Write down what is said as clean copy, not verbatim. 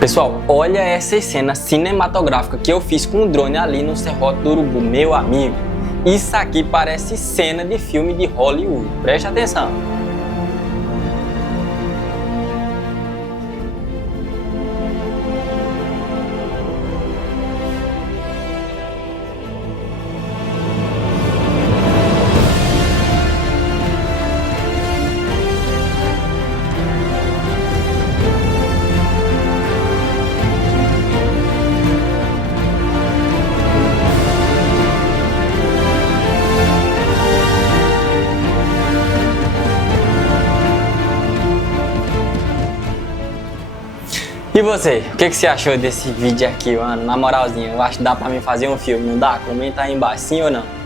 Pessoal, olha essa cena cinematográfica que eu fiz com o drone ali no Serrote do Urubu, meu amigo. Isso aqui parece cena de filme de Hollywood, preste atenção. E você, o que você achou desse vídeo aqui, mano? Na moralzinha, eu acho que dá pra mim fazer um filme, não dá? Comenta aí embaixo, sim ou não?